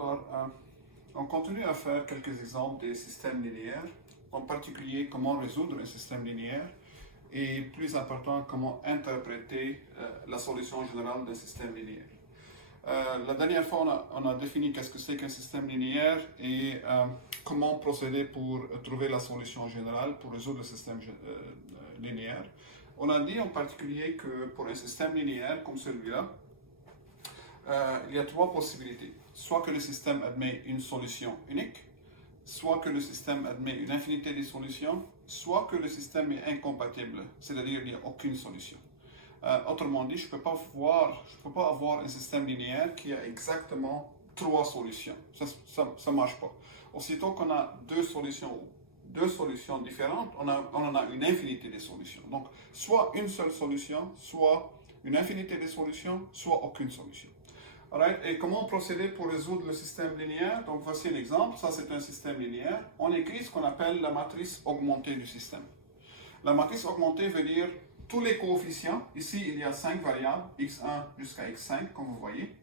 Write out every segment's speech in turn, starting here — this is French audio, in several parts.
Alors, on continue à faire quelques exemples des systèmes linéaires, en particulier comment résoudre un système linéaire et plus important, comment interpréter la solution générale d'un système linéaire. La dernière fois, on a défini qu'est-ce que c'est qu'un système linéaire et comment procéder pour trouver la solution générale pour résoudre le système linéaire. On a dit en particulier que pour un système linéaire comme celui-là, il y a trois possibilités. Soit que le système admet une solution unique, soit que le système admet une infinité de solutions, soit que le système est incompatible, c'est-à-dire qu'il n'y a aucune solution. Autrement dit, je ne peux pas avoir un système linéaire qui a exactement trois solutions. Ça ne marche pas. Aussitôt qu'on a deux solutions différentes, on en a une infinité de solutions. Donc, soit une seule solution, soit une infinité de solutions, soit aucune solution. Alright. Et comment procéder pour résoudre le système linéaire? Donc, voici un exemple. Ça, c'est un système linéaire. On écrit ce qu'on appelle la matrice augmentée du système. La matrice augmentée veut dire tous les coefficients. Ici, il y a 5 variables, x1 jusqu'à x5, comme vous voyez.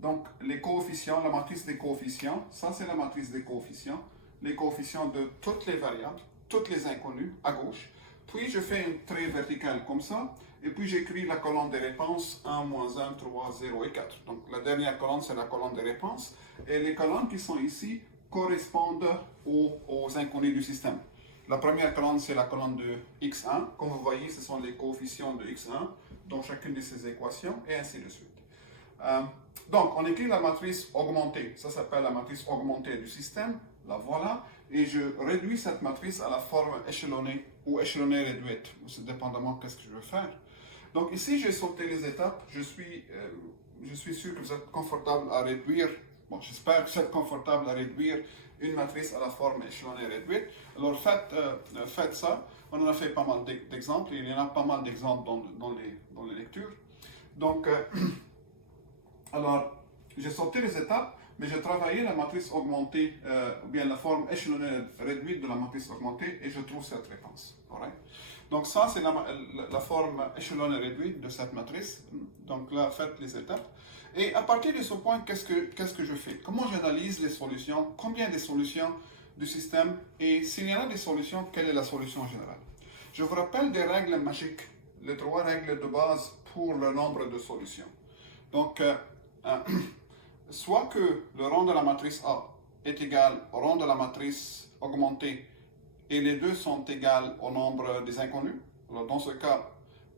Donc, les coefficients, la matrice des coefficients, ça, c'est la matrice des coefficients. Les coefficients de toutes les variables, toutes les inconnues, à gauche. Puis, je fais un trait vertical comme ça. Et puis, j'écris la colonne des réponses 1, moins 1, 3, 0 et 4. Donc, la dernière colonne, c'est la colonne des réponses. Et les colonnes qui sont ici correspondent aux inconnus du système. La première colonne, c'est la colonne de x1. Comme vous voyez, ce sont les coefficients de x1 dans chacune de ces équations, et ainsi de suite. Donc, on écrit la matrice augmentée. Ça s'appelle la matrice augmentée du système. La voilà. Et je réduis cette matrice à la forme échelonnée ou échelonnée réduite. C'est dépendamment de ce que je veux faire. Donc ici, j'ai sauté les étapes. Je suis sûr que vous êtes confortable à réduire. Bon, j'espère que vous êtes confortable à réduire une matrice à la forme échelonnée réduite. Alors faites ça. On en a fait pas mal d'exemples. Il y en a pas mal d'exemples dans les lectures. Donc, alors, j'ai sauté les étapes, mais j'ai travaillé la matrice augmentée, ou bien la forme échelonnée réduite de la matrice augmentée, et je trouve cette réponse. Alright? Donc ça, c'est la forme échelonnée réduite de cette matrice. Donc là, faites les étapes. Et à partir de ce point, qu'est-ce que je fais? Comment j'analyse les solutions? Combien de solutions du système? Et s'il y en a des solutions, quelle est la solution générale? Je vous rappelle des règles magiques, les trois règles de base pour le nombre de solutions. Donc, soit que le rang de la matrice A est égal au rang de la matrice augmentée et les deux sont égales au nombre des inconnus. Alors, dans ce cas,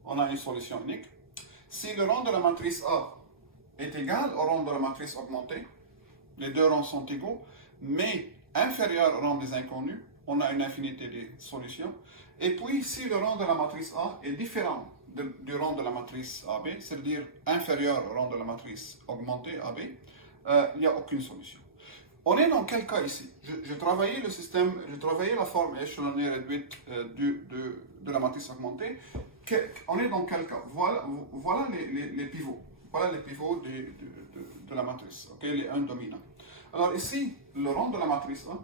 on a une solution unique. Si le rang de la matrice A est égal au rang de la matrice augmentée, les deux rangs sont égaux, mais inférieur au rang des inconnus, on a une infinité de solutions. Et puis, si le rang de la matrice A est différent du rang de la matrice AB, c'est-à-dire inférieur au rang de la matrice augmentée AB, il n'y a aucune solution. On est dans quel cas ici? Je travaillais le système, je travaillais la forme échelonnée réduite de la matrice augmentée. On est dans quel cas? Voilà les pivots. Voilà les pivots de la matrice, okay? Les 1 dominants. Alors ici, le rang de la matrice A,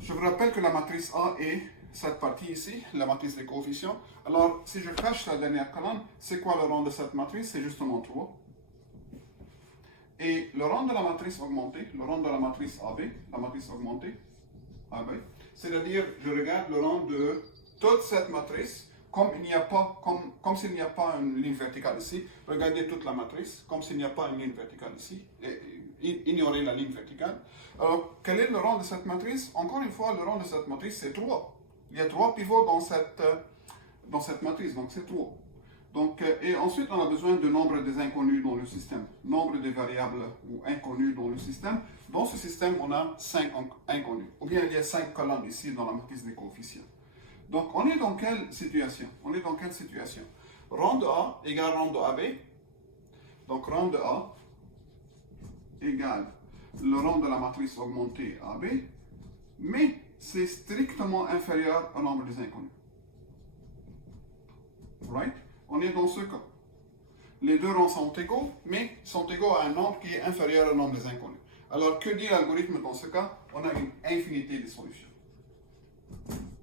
je vous rappelle que la matrice A est cette partie ici, la matrice des coefficients. Alors, si je cache la dernière colonne, c'est quoi le rang de cette matrice? C'est justement 3. Et le rang de la matrice augmentée, le rang de la matrice AB, la matrice augmentée, AB, c'est-à-dire, je regarde le rang de toute cette matrice, comme s'il n'y a pas une ligne verticale ici. Regardez toute la matrice, comme s'il n'y a pas une ligne verticale ici. Et ignorez la ligne verticale. Alors, quel est le rang de cette matrice? Encore une fois, le rang de cette matrice, c'est 3. Il y a 3 pivots dans cette matrice, donc c'est 3. Donc, et ensuite, on a besoin de nombre des inconnus dans le système, nombre des variables ou inconnus dans le système. Dans ce système, on a 5 inconnus, ou bien il y a 5 colonnes ici dans la matrice des coefficients. Donc, on est dans quelle situation? Rang de A égale rang de AB. Donc, rang de A égale le rang de la matrice augmentée AB, mais c'est strictement inférieur au nombre des inconnus. Right? On est dans ce cas. Les deux rangs sont égaux, mais sont égaux à un nombre qui est inférieur au nombre des inconnus. Alors, que dit l'algorithme dans ce cas? On a une infinité de solutions.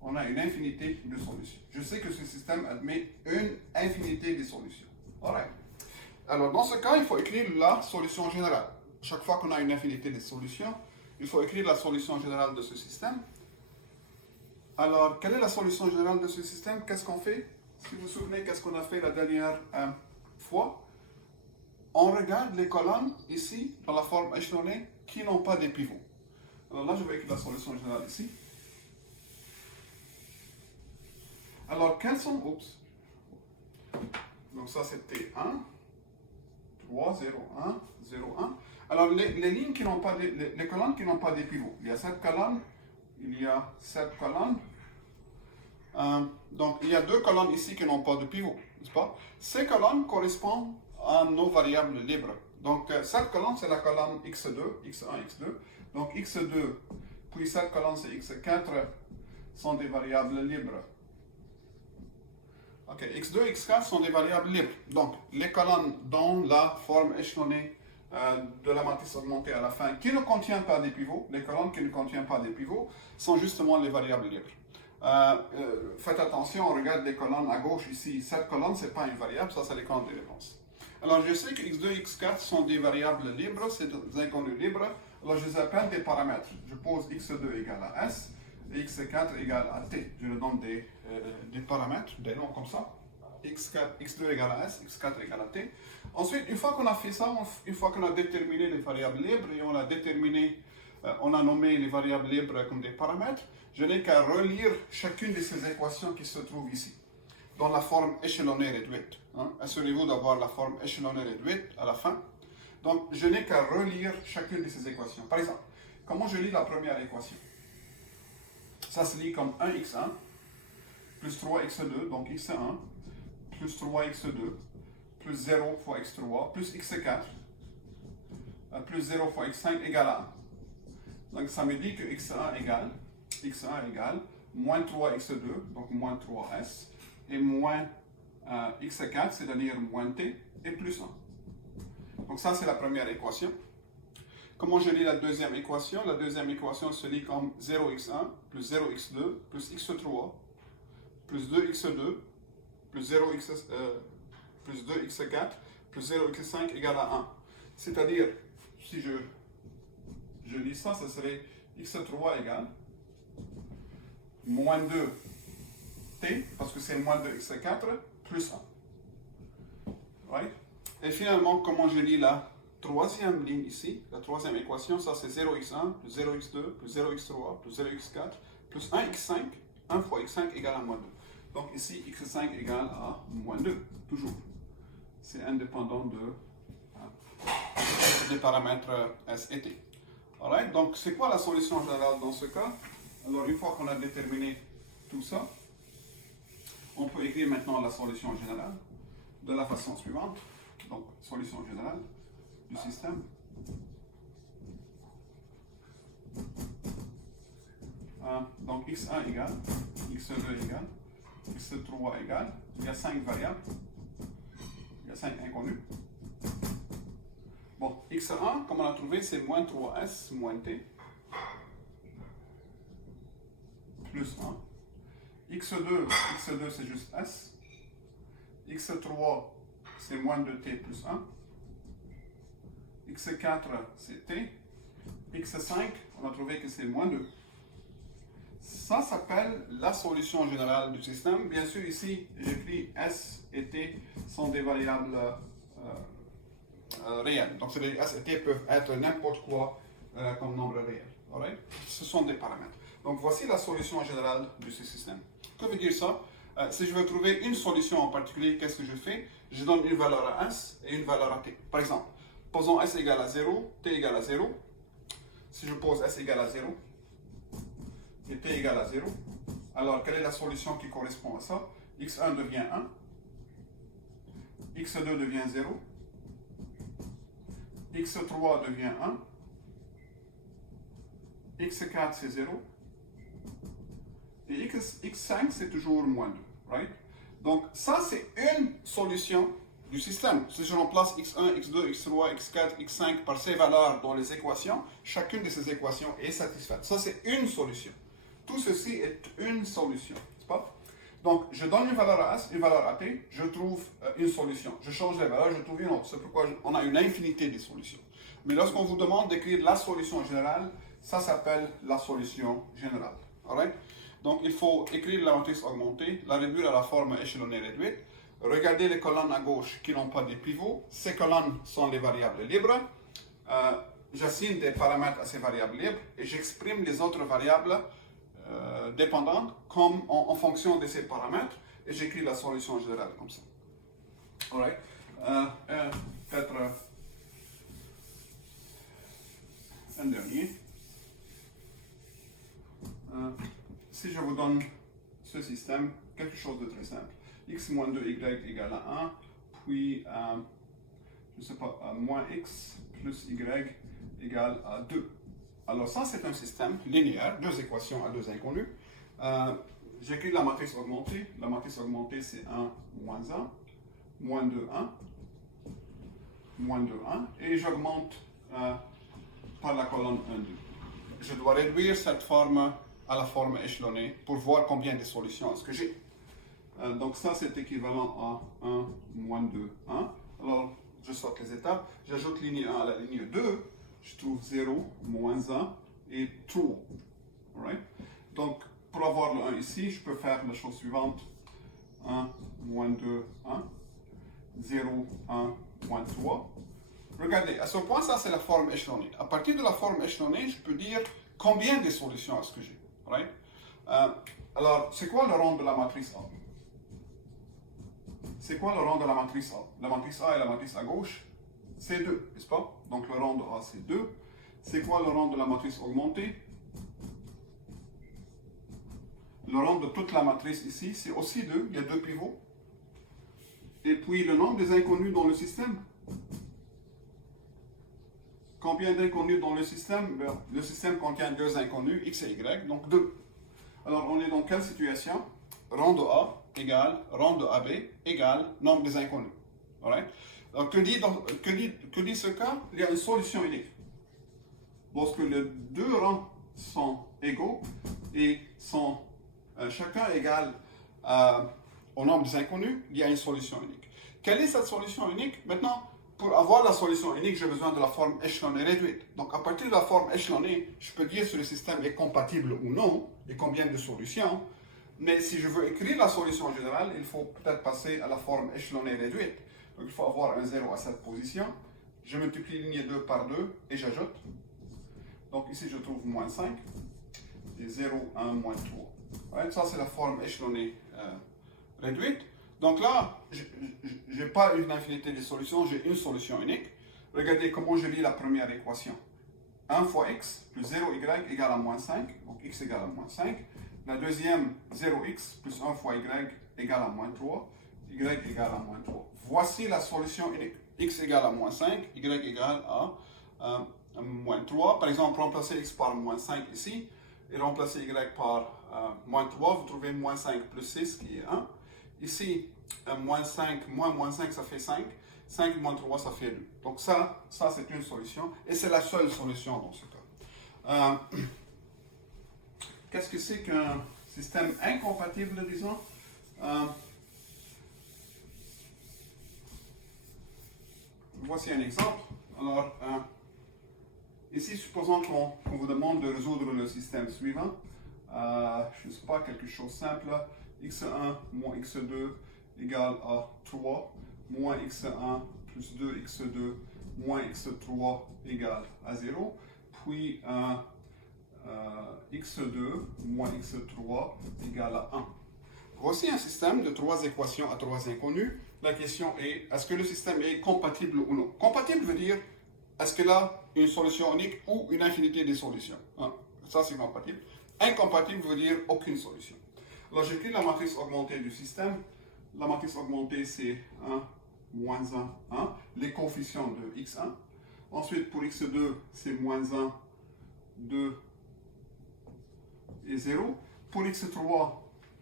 On a une infinité de solutions. Je sais que ce système admet une infinité de solutions. Alright. Alors, dans ce cas, il faut écrire la solution générale. chaque fois qu'on a une infinité de solutions, il faut écrire la solution générale de ce système. Alors, quelle est la solution générale de ce système? Qu'est-ce qu'on fait? Si vous vous souvenez, qu'est-ce qu'on a fait la dernière fois? On regarde les colonnes ici, dans la forme échelonnée, qui n'ont pas de pivots. Alors là, je vais écrire la solution générale ici. Alors, quels sont... Oups. Donc ça, c'était 1, 3, 0, 1, 0, 1. Alors, les lignes qui n'ont pas les colonnes qui n'ont pas de pivots. Il y a 7 colonnes. Il y a 7 colonnes. Donc, il y a 2 colonnes ici qui n'ont pas de pivot, n'est-ce pas? Ces colonnes correspondent à nos variables libres. Donc, cette colonne, c'est la colonne x2, x1, x2. Donc, x2, puis cette colonne, c'est x4, sont des variables libres. Ok, x2, x4 sont des variables libres. Donc, les colonnes dont la forme échelonnée de la matrice augmentée à la fin, qui ne contient pas des pivots, les colonnes qui ne contiennent pas des pivots, sont justement les variables libres. Faites attention, on regarde les colonnes à gauche ici. Cette colonne, ce n'est pas une variable, ça c'est les colonnes des réponses. Alors je sais que x2 x4 sont des variables libres, c'est des inconnus libres. Alors je les appelle des paramètres. Je pose x2 égale à s et x4 égale à t. Je leur donne des paramètres, des noms comme ça. x2 égale à s, x4 égale à t. Ensuite, une fois qu'on a fait ça, une fois qu'on a déterminé les variables libres et on a nommé les variables libres comme des paramètres, je n'ai qu'à relire chacune de ces équations qui se trouvent ici, dans la forme échelonnée réduite. Assurez-vous d'avoir la forme échelonnée réduite à la fin. Donc, je n'ai qu'à relire chacune de ces équations. Par exemple, comment je lis la première équation? Ça se lit comme 1x1 plus 3x2, donc x1, plus 3x2, plus 0 fois x3, plus x4, plus 0 fois x5 égale à 1. Donc, ça me dit que x1 égale moins 3x2, donc moins 3s, et moins x4, c'est-à-dire moins t, et plus 1. Donc ça, c'est la première équation. Comment je lis la deuxième équation? La deuxième équation se lit comme 0x1 plus 0x2 plus x3 plus 2x2 plus 2x4 plus 0x5 égale à 1. C'est-à-dire, si je lis ça, ça serait x3 égale moins 2t, parce que c'est moins 2x4, plus 1. Right? Et finalement, comment je lis la troisième ligne ici, la troisième équation, ça c'est 0x1 plus 0x2 plus 0x3 plus 0x4 plus 1x5, 1 fois x5 égale à moins 2. Donc ici, x5 égale à moins 2, toujours. C'est indépendant des paramètres s et t. Alright? Donc c'est quoi la solution générale dans ce cas? Alors une fois qu'on a déterminé tout ça, on peut écrire maintenant la solution générale de la façon suivante. Donc solution générale du système. Donc x1 égale, x2 égale, x3 égale, il y a 5 variables, il y a 5 inconnus. Bon, x1, comme on a trouvé, c'est moins 3s moins t, plus 1. x2 c'est juste s. x3 c'est moins 2t plus 1. x4 c'est t. x5, on a trouvé que c'est moins 2. Ça s'appelle la solution générale du système. Bien sûr, ici, j'écris s et t sont des variables réelles. Donc, les s et t peuvent être n'importe quoi comme nombre réel. Alright? Ce sont des paramètres. Donc, voici la solution générale de ce système. Que veut dire ça? Si je veux trouver une solution en particulier, qu'est-ce que je fais? Je donne une valeur à s et une valeur à t. Par exemple, posons s égale à 0, t égale à 0. Si je pose s égale à 0 et t égale à 0, alors quelle est la solution qui correspond à ça? x1 devient 1, x2 devient 0, x3 devient 1, x4 c'est 0, et x5 c'est toujours moins 2. Right? Donc ça c'est une solution du système. Si je remplace x1, x2, x3, x4, x5 par ces valeurs dans les équations, chacune de ces équations est satisfaite. Ça c'est une solution. Tout ceci est une solution, n'est-ce pas? Donc, je donne une valeur à S, une valeur à T, je trouve une solution. Je change les valeurs, je trouve une autre. C'est pourquoi on a une infinité de solutions. Mais lorsqu'on vous demande d'écrire la solution générale, ça s'appelle la solution générale. Alright? Donc, il faut écrire la matrice augmentée, la réduire à la forme échelonnée réduite. Regardez les colonnes à gauche qui n'ont pas de pivots. Ces colonnes sont les variables libres. J'assigne des paramètres à ces variables libres et j'exprime les autres variables dépendantes comme en fonction de ces paramètres et j'écris la solution générale comme ça. Alright. Peut-être un dernier. Si je vous donne ce système, quelque chose de très simple. X moins 2y égale à 1, puis je ne sais pas, moins x plus y égale à 2. Alors ça, c'est un système linéaire, deux équations à deux inconnus. J'écris la matrice augmentée. La matrice augmentée, c'est 1, moins 1, moins 2, 1, moins 2, 1. Et j'augmente par la colonne 1, 2. Je dois réduire cette forme à la forme échelonnée pour voir combien de solutions est-ce que j'ai. Donc ça, c'est équivalent à 1, moins 2, 1. Alors, je saute les étapes. J'ajoute ligne 1 à la ligne 2. Je trouve 0, moins 1 et true. Right? Donc, pour avoir le 1 ici, je peux faire la chose suivante. 1, moins 2, 1. 0, 1, moins 3. Regardez, à ce point, ça c'est la forme échelonnée. À partir de la forme échelonnée, je peux dire combien de solutions est-ce que j'ai. Right? Alors, c'est quoi le rang de la matrice A? C'est quoi le rang de la matrice A? La matrice A et la matrice à gauche, c'est 2, n'est-ce pas? Donc le rang de A, c'est 2. C'est quoi le rang de la matrice augmentée? Le rang de toute la matrice ici, c'est aussi 2. Il y a 2 pivots. Et puis le nombre des inconnus dans le système. Combien d'inconnus dans le système? Ben, le système contient 2 inconnus, x et y, donc 2. Alors on est dans quelle situation? Rang de A égale rang de AB égale nombre des inconnus. Alright? Alors, que dit ce cas? Il y a une solution unique. Lorsque les deux rangs sont égaux et sont chacun égal au nombre des inconnus, il y a une solution unique. Quelle est cette solution unique? Maintenant, pour avoir la solution unique, j'ai besoin de la forme échelonnée réduite. Donc, à partir de la forme échelonnée, je peux dire si le système est compatible ou non et combien de solutions. Mais si je veux écrire la solution générale, il faut peut-être passer à la forme échelonnée réduite. Donc il faut avoir un 0 à cette position. Je multiplie ligne 2 par 2 et j'ajoute. Donc ici je trouve moins 5. Et 0, 1, moins 3. Ouais, ça c'est la forme échelonnée réduite. Donc là, je n'ai pas une infinité de solutions, j'ai une solution unique. Regardez comment je lis la première équation. 1 fois x plus 0y égale à moins 5. Donc x égale à moins 5. La deuxième, 0x plus 1 fois y égale à moins 3, y égale à moins 3. Voici la solution unique. X égale à moins 5, y égale à moins 3. Par exemple, remplacez x par moins 5 ici, et remplacez y par moins 3, vous trouvez moins 5 plus 6 qui est 1. Ici, moins 5, moins 5, ça fait 5. 5 moins 3, ça fait 2. Donc ça c'est une solution, et c'est la seule solution dans ce cas. Qu'est-ce que c'est qu'un système incompatible, disons? Voici un exemple. Alors, ici, supposons qu'on vous demande de résoudre le système suivant. Je ne sais pas, quelque chose simple. x1 moins x2 égale à 3, moins x1 plus 2x2 moins x3 égale à 0. Puis, x2 moins x3 égale à 1. Voici un système de 3 équations à 3 inconnus. La question est, est-ce que le système est compatible ou non? Compatible veut dire, est-ce qu'il a une solution unique ou une infinité de solutions? Ça, c'est compatible. Incompatible veut dire aucune solution. Alors, j'écris la matrice augmentée du système. La matrice augmentée, c'est 1, moins 1, 1. Les coefficients de x1. Ensuite, pour x2, c'est moins 1, 2 et 0. Pour x3,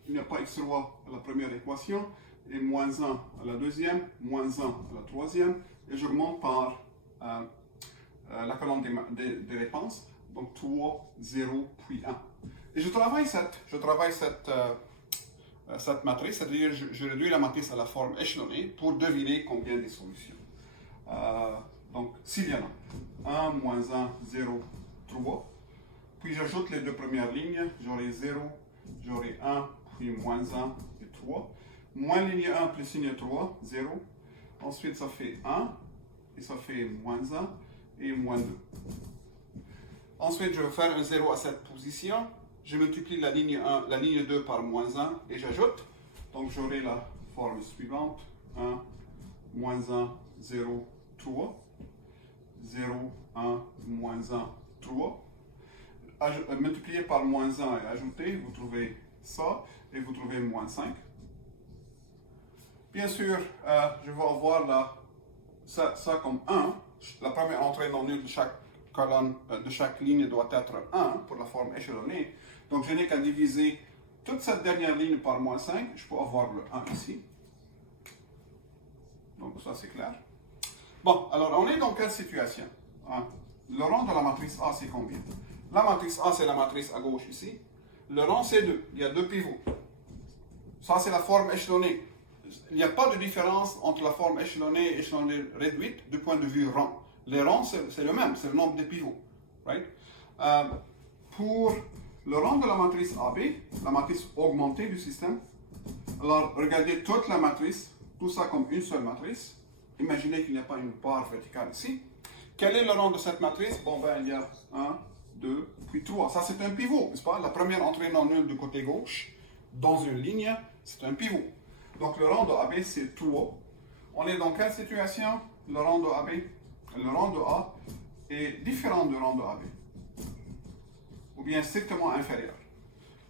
il n'y a pas x3 à la première équation, et moins 1 à la deuxième, moins 1 à la troisième, et j'augmente par la colonne des réponses, donc 3, 0, puis 1. Et je travaille cette cette matrice, c'est-à-dire je réduis la matrice à la forme échelonnée pour deviner combien de solutions. Donc, s'il y en a 1, moins 1, 0, 3, puis j'ajoute les deux premières lignes, j'aurai 0, j'aurai 1, puis moins 1 et 3, moins ligne 1 plus ligne 3, 0, ensuite ça fait 1, et ça fait moins 1 et moins 2. Ensuite, je vais faire un 0 à cette position, je multiplie la ligne 1, la ligne 2 par moins 1 et j'ajoute, donc j'aurai la forme suivante, 1, moins 1, 0, 3, 0, 1, moins 1, 3. Multiplié par moins 1 et ajouter, vous trouvez ça, et vous trouvez moins 5. Bien sûr, je vais avoir ça comme 1. La première entrée non nulle de chaque colonne, de chaque ligne doit être 1 pour la forme échelonnée. Donc je n'ai qu'à diviser toute cette dernière ligne par moins 5. Je peux avoir le 1 ici. Donc ça c'est clair. Bon, alors on est dans quelle situation? Le rang de la matrice A c'est combien? La matrice A c'est la matrice à gauche ici. Le rang c'est 2. Il y a 2 pivots. Ça c'est la forme échelonnée. Il n'y a pas de différence entre la forme échelonnée et échelonnée réduite du point de vue rang. Les rangs c'est le même, c'est le nombre de pivots. Right? Pour le rang de la matrice AB, la matrice augmentée du système, alors regardez toute la matrice, tout ça comme une seule matrice. Imaginez qu'il n'y a pas une barre verticale ici. Quel est le rang de cette matrice? Bon, ben, il y a 1, 2, puis 3. Ça, c'est un pivot, n'est-ce pas? La première entrée non nulle du côté gauche, dans une ligne, c'est un pivot. Donc, le rang de AB, c'est 3. On est dans quelle situation? Le rang de AB? Le rang de A est différent du rang de AB. Ou bien strictement inférieur.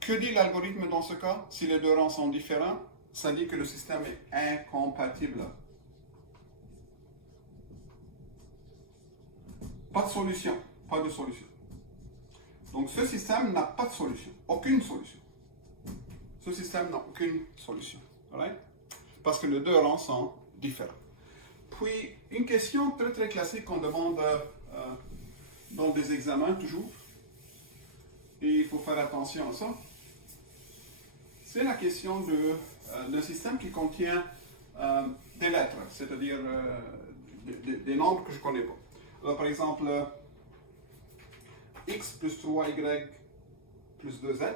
Que dit l'algorithme dans ce cas? Si les deux rangs sont différents, ça dit que le système est incompatible. Pas de solution, pas de solution. Donc ce système n'a pas de solution, aucune solution. Ce système n'a aucune solution, right? Parce que les deux rangs sont différents. Puis une question très très classique qu'on demande dans des examens toujours, et il faut faire attention à ça, c'est la question d'un système qui contient des lettres, c'est-à-dire des nombres que je ne connais pas. Alors, par exemple, x plus 3y plus 2z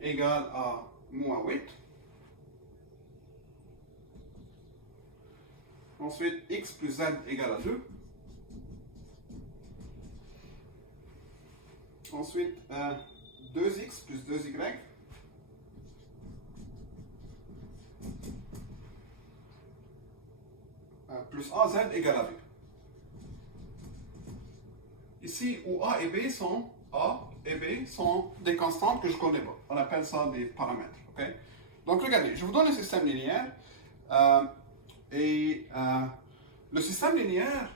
égale à moins 8. Ensuite, x plus z égale à 2. Ensuite, 2x plus 2y plus az égale à b. Ici, où a et b sont des constantes que je ne connais pas. On appelle ça des paramètres. Okay? Donc regardez, je vous donne un système linéaire le système linéaire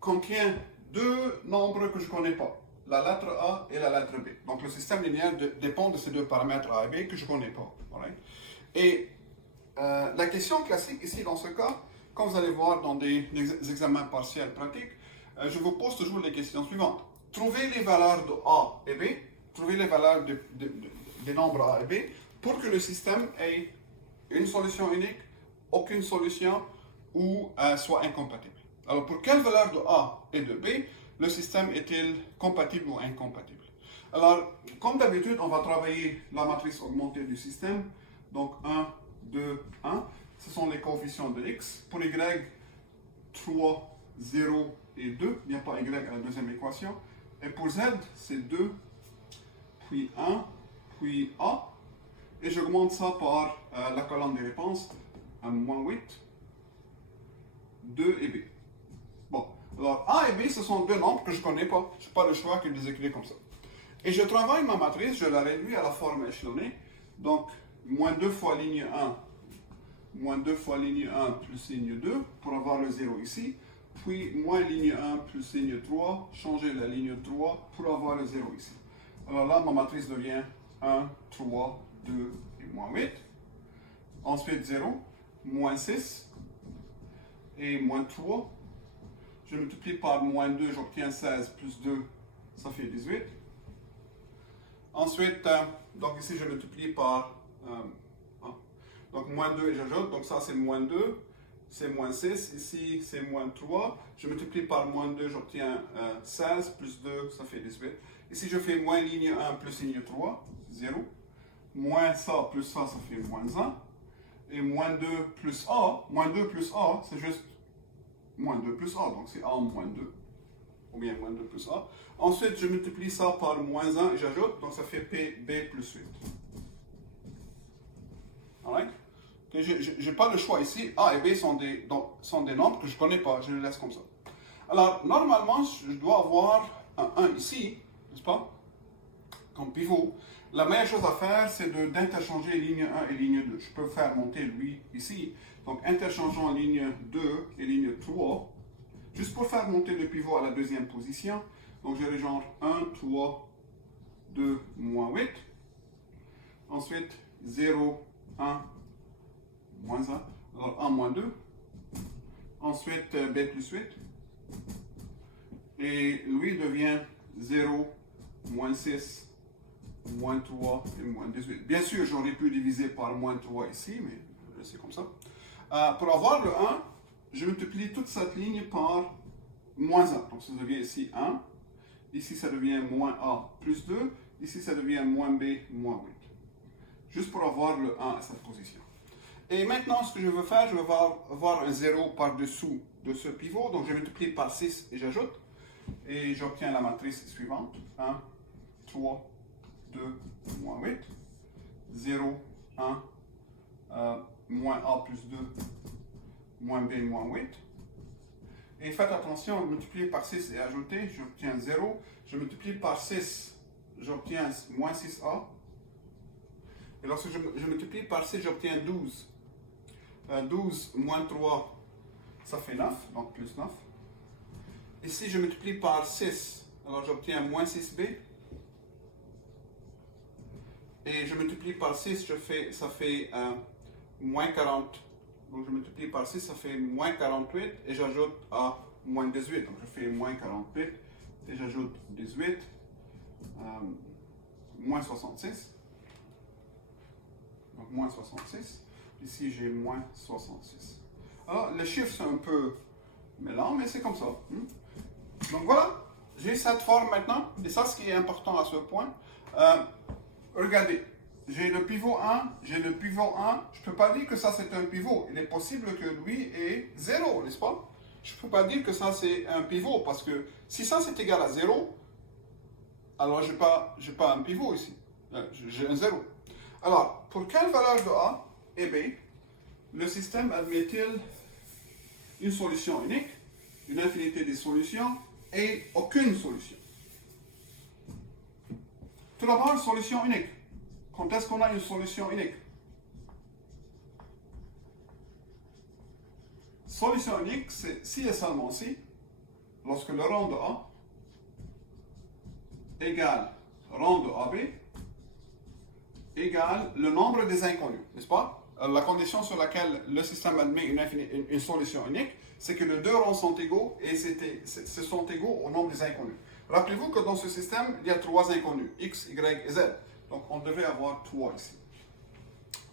contient deux nombres que je ne connais pas, la lettre A et la lettre B. Donc le système linéaire dépend de ces deux paramètres A et B que je ne connais pas. Right? Et la question classique ici dans ce cas, comme vous allez voir dans des examens partiels pratiques, je vous pose toujours les questions suivantes. Trouvez les valeurs de A et B, trouvez les valeurs des nombres A et B pour que le système ait une solution unique, aucune solution ou soit incompatible. Alors pour quelle valeur de A et de B, le système est-il compatible ou incompatible? Alors, comme d'habitude, on va travailler la matrice augmentée du système. Donc 1, 2, 1. Ce sont les coefficients de x. Pour y, 3, 0 et 2. Il n'y a pas y à la deuxième équation. Et pour z, c'est 2, puis 1, puis a. Et j'augmente ça par la colonne des réponses. Moins 8, 2 et b. Bon, alors a et b, ce sont deux nombres que je ne connais pas. Je n'ai pas le choix que de les écrire comme ça. Et je travaille ma matrice, je la réduis à la forme échelonnée. Donc, moins 2 fois ligne 1, moins 2 fois ligne 1 plus ligne 2, pour avoir le 0 ici. Puis, moins ligne 1 plus ligne 3, changer la ligne 3 pour avoir le 0 ici. Alors là, ma matrice devient 1, 3, 2 et moins 8. Ensuite, 0, moins 6 et moins 3. Je multiplie par moins 2, j'obtiens 16 plus 2, ça fait 18. Ensuite, donc ici je multiplie par 1. Donc moins 2 et j'ajoute, donc ça c'est moins 2, c'est moins 6, ici c'est moins 3. Je multiplie par moins 2, j'obtiens 16, plus 2, ça fait 18. Ici je fais moins ligne 1 plus ligne 3, 0. Moins ça plus ça, ça fait moins 1. Et moins 2 plus A, moins 2 plus A, c'est juste moins 2 plus A, donc c'est A moins 2. Ou bien moins 2 plus A. Ensuite, je multiplie ça par moins 1 et j'ajoute, donc ça fait B plus 8. Alright? Okay, je n'ai pas le choix ici. A et B sont des nombres que je ne connais pas, je les laisse comme ça. Alors, normalement, je dois avoir un 1 ici, n'est-ce pas? Comme pivot. La meilleure chose à faire, c'est d'interchanger ligne 1 et ligne 2. Je peux faire monter lui ici. Donc, interchangeons ligne 2 et ligne 3. Juste pour faire monter le pivot à la deuxième position. Donc, j'aurai genre 1, 3, 2, moins 8. Ensuite, 0, 1, moins 1. Alors, 1, moins 2. Ensuite, B plus 8. Et lui devient 0, moins 6, moins 3 et moins 18. Bien sûr, j'aurais pu diviser par moins 3 ici, mais c'est comme ça. Pour avoir le 1, je multiplie toute cette ligne par moins 1. Donc ça devient ici 1. Ici, ça devient moins A plus 2. Ici, ça devient moins B moins 8. Juste pour avoir le 1 à cette position. Et maintenant, ce que je veux faire, je veux avoir un 0 par-dessous de ce pivot. Donc je multiplie par 6 et j'ajoute. Et j'obtiens la matrice suivante. 1, 3, 2, moins 8. 0, 1, moins A plus 2, moins B moins 8. Et faites attention, multiplier par 6 et ajouter, j'obtiens 0. Je multiplie par 6, j'obtiens moins 6A. Et lorsque je multiplie par 6, j'obtiens 12. 12 moins 3, ça fait 9, donc plus 9. Ici, je multiplie par 6, alors j'obtiens moins 6B. Et je multiplie par 6, ça fait moins 40. Donc je multiplie par 6, ça fait moins 48. Et j'ajoute à moins 18. Donc je fais moins 48. Et j'ajoute 18. Moins 66. Donc moins 66. Ici, j'ai moins 66. Alors, les chiffres sont un peu mélanges, mais c'est comme ça. Donc voilà, j'ai cette forme maintenant. Et ça, ce qui est important à ce point. Regardez, j'ai le pivot 1, j'ai le pivot 1. Je ne peux pas dire que ça, c'est un pivot. Il est possible que lui est 0, n'est-ce pas? Je ne peux pas dire que ça, c'est un pivot, parce que si ça, c'est égal à 0, alors je n'ai pas un pivot ici. J'ai un 0. Alors, pour quelle valeur de A et B, le système admet-il une solution unique, une infinité des solutions et aucune solution? Tout d'abord, une solution unique. Quand est-ce qu'on a une solution unique? Solution unique, c'est si et seulement si, lorsque le rang de A égale rang de AB égale le nombre des inconnus, n'est-ce pas? La condition sur laquelle le système admet une solution unique, c'est que les deux rangs sont égaux et ce sont égaux au nombre des inconnus. Rappelez-vous que dans ce système, il y a 3 inconnus, x, y et z. Donc on devrait avoir 3 ici.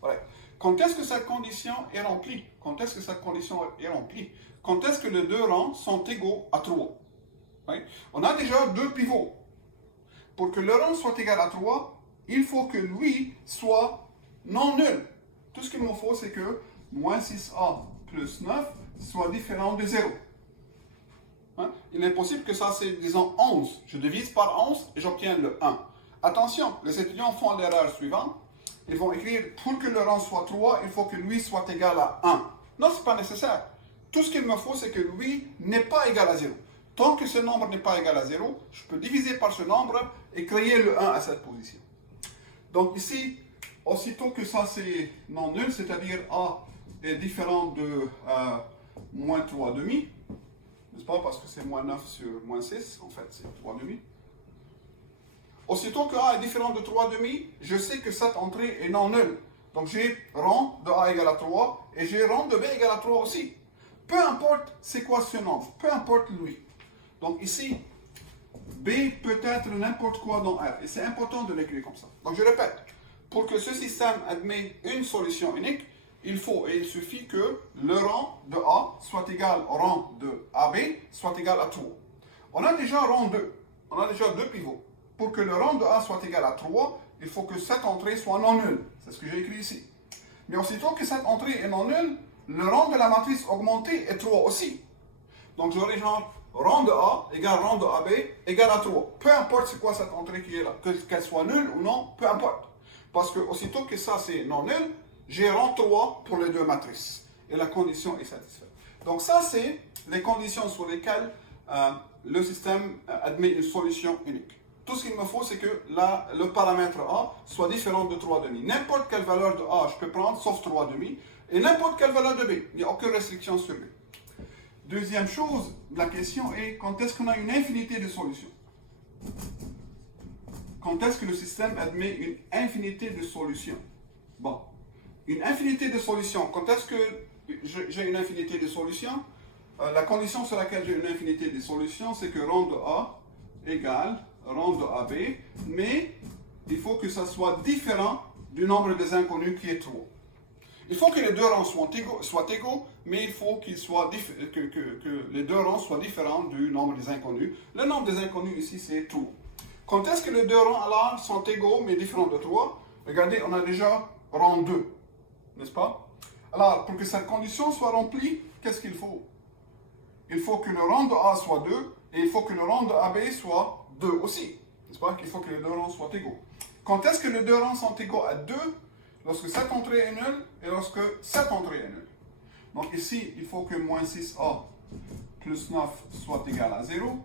Voilà. Quand est-ce que cette condition est remplie? Quand est-ce que cette condition est remplie? Quand est-ce que les deux rangs sont égaux à 3? Oui. On a déjà 2 pivots. Pour que le rang soit égal à 3, il faut que lui soit non nul. Tout ce qu'il me faut, c'est que moins 6a plus 9 soit différent de 0. Hein? Il est possible que ça, c'est, disons, 11. Je divise par 11 et j'obtiens le 1. Attention, les étudiants font l'erreur suivante. Ils vont écrire, pour que le rang soit 3, il faut que lui soit égal à 1. Non, ce n'est pas nécessaire. Tout ce qu'il me faut, c'est que lui n'est pas égal à 0. Tant que ce nombre n'est pas égal à 0, je peux diviser par ce nombre et créer le 1 à cette position. Donc ici, aussitôt que ça c'est non nul, c'est-à-dire A est différent de moins 3 demi, n'est-ce pas, parce que c'est moins 9 sur moins 6, en fait c'est 3 demi. Aussitôt que A est différent de 3 demi, je sais que cette entrée est non nulle. Donc j'ai rang de A égale à 3 et j'ai rang de B égale à 3 aussi. Peu importe c'est quoi ce nombre, peu importe lui. Donc ici, B peut être n'importe quoi dans R. Et c'est important de l'écrire comme ça. Donc je répète, pour que ce système admette une solution unique, il suffit que le rang de A soit égal au rang de AB soit égal à 3. On a déjà rang 2. On a déjà 2 pivots. Pour que le rang de A soit égal à 3, il faut que cette entrée soit non nulle. C'est ce que j'ai écrit ici. Mais aussitôt que cette entrée est non nulle, le rang de la matrice augmentée est 3 aussi. Donc j'aurai genre rang de A égale rang de AB égale à 3. Peu importe c'est quoi cette entrée qui est là. Qu'elle soit nulle ou non, peu importe. Parce que aussitôt que ça c'est non nul, j'ai rang 3 pour les deux matrices. Et la condition est satisfaite. Donc ça c'est les conditions sur lesquelles le système admet une solution unique. Tout ce qu'il me faut, c'est que le paramètre A soit différent de 3,5. N'importe quelle valeur de A, je peux prendre, sauf 3,5. Et n'importe quelle valeur de B. Il n'y a aucune restriction sur B. Deuxième chose, la question est, quand est-ce qu'on a une infinité de solutions? Quand est-ce que le système admet une infinité de solutions? Bon, une infinité de solutions. Quand est-ce que j'ai une infinité de solutions? La condition sur laquelle j'ai une infinité de solutions, c'est que rang de A égale rang de AB, mais il faut que ça soit différent du nombre des inconnus qui est 3. Il faut que les deux rangs soient égaux, mais il faut que les deux rangs soient différents du nombre des inconnus. Le nombre des inconnus ici, c'est 3. Quand est-ce que les deux rangs là sont égaux, mais différents de 3? Regardez, on a déjà rang 2, n'est-ce pas? Alors, pour que cette condition soit remplie, qu'est-ce qu'il faut? Il faut que le rang de A soit 2, et il faut que le rang de AB soit 2 aussi. N'est-ce pas? Qu'il faut que les deux rangs soient égaux. Quand est-ce que les deux rangs sont égaux à 2? Lorsque cette entrée est nulle et lorsque cette entrée est nulle. Donc ici, il faut que moins 6A plus 9 soit égal à 0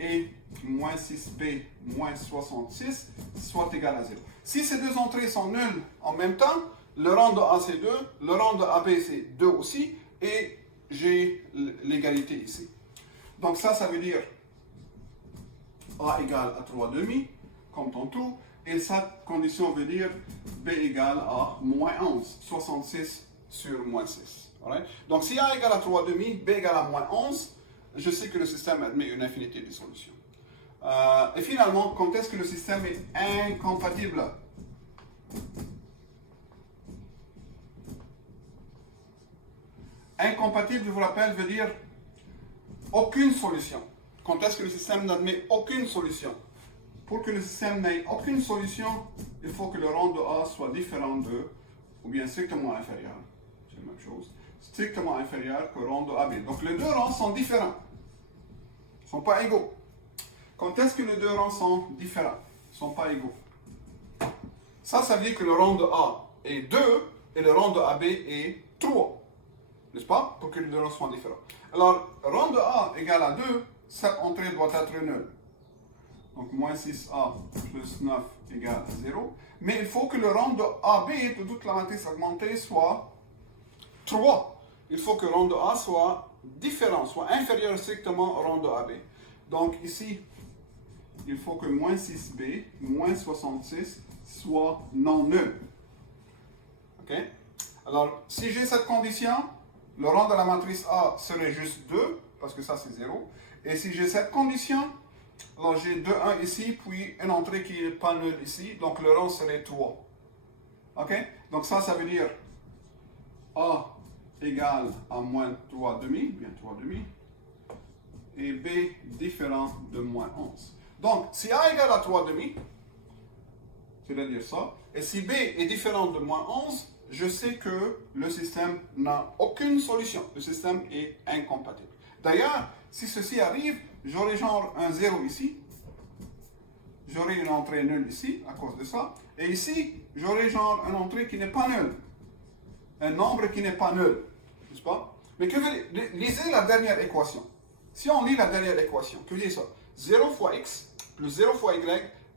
et moins 6B moins 66 soit égal à 0. Si ces deux entrées sont nulles en même temps, le rang de A c'est 2, le rang de AB c'est 2 aussi, et j'ai l'égalité ici. Donc ça veut dire A égale à 3,5, comme tantôt, et cette condition veut dire B égale à moins 11, 66 sur moins 6. Alright? Donc si A égale à 3,5, B égale à moins 11, je sais que le système admet une infinité de solutions. Et finalement, quand est-ce que le système est incompatible? Incompatible, je vous rappelle, veut dire aucune solution. Quand est-ce que le système n'admet aucune solution? Pour que le système n'ait aucune solution, il faut que le rang de A soit différent de, ou bien strictement inférieur, c'est la même chose, strictement inférieur que le rang de AB. Donc les deux rangs sont différents, ils ne sont pas égaux. Quand est-ce que les deux rangs sont différents, ils ne sont pas égaux? Ça veut dire que le rang de A est 2 et le rang de AB est 3, n'est-ce pas? Pour que les deux rangs soient différents. Alors, rang de A égale à 2, cette entrée doit être nulle. Donc, moins 6A plus 9 égale 0. Mais il faut que le rang de AB de toute la matrice augmentée soit 3. Il faut que le rang de A soit différent, soit inférieur strictement au rang de AB. Donc, ici, il faut que moins 6B, moins 66 soit non nul. OK? Alors, si j'ai cette condition, le rang de la matrice A serait juste 2, parce que ça c'est 0. Et si j'ai cette condition, alors j'ai 2, 1 ici, puis une entrée qui n'est pas nulle ici, donc le rang serait 3. OK? Donc ça veut dire A égale à moins 3,5, bien 3,5, et B différent de moins 11. Donc, si A égale à 3,5, c'est-à-dire ça, et si B est différent de moins 11, je sais que le système n'a aucune solution. Le système est incompatible. D'ailleurs, si ceci arrive, j'aurai genre un 0 ici. J'aurai une entrée nulle ici, à cause de ça. Et ici, j'aurai genre une entrée qui n'est pas nulle. Un nombre qui n'est pas nul. N'est-ce pas? Mais lisez la dernière équation. Si on lit la dernière équation, que dit ça? 0 fois x plus 0 fois y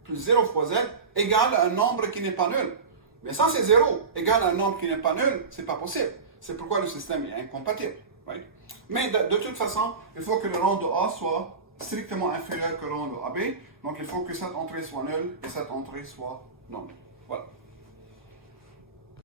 plus 0 fois z égale un nombre qui n'est pas nul. Mais ça, c'est 0 égale à un nombre qui n'est pas nul, c'est pas possible. C'est pourquoi le système est incompatible. Right? Mais de toute façon, il faut que le rang de A soit strictement inférieur que le rang de AB. Donc, il faut que cette entrée soit nulle et cette entrée soit non nulle. Voilà.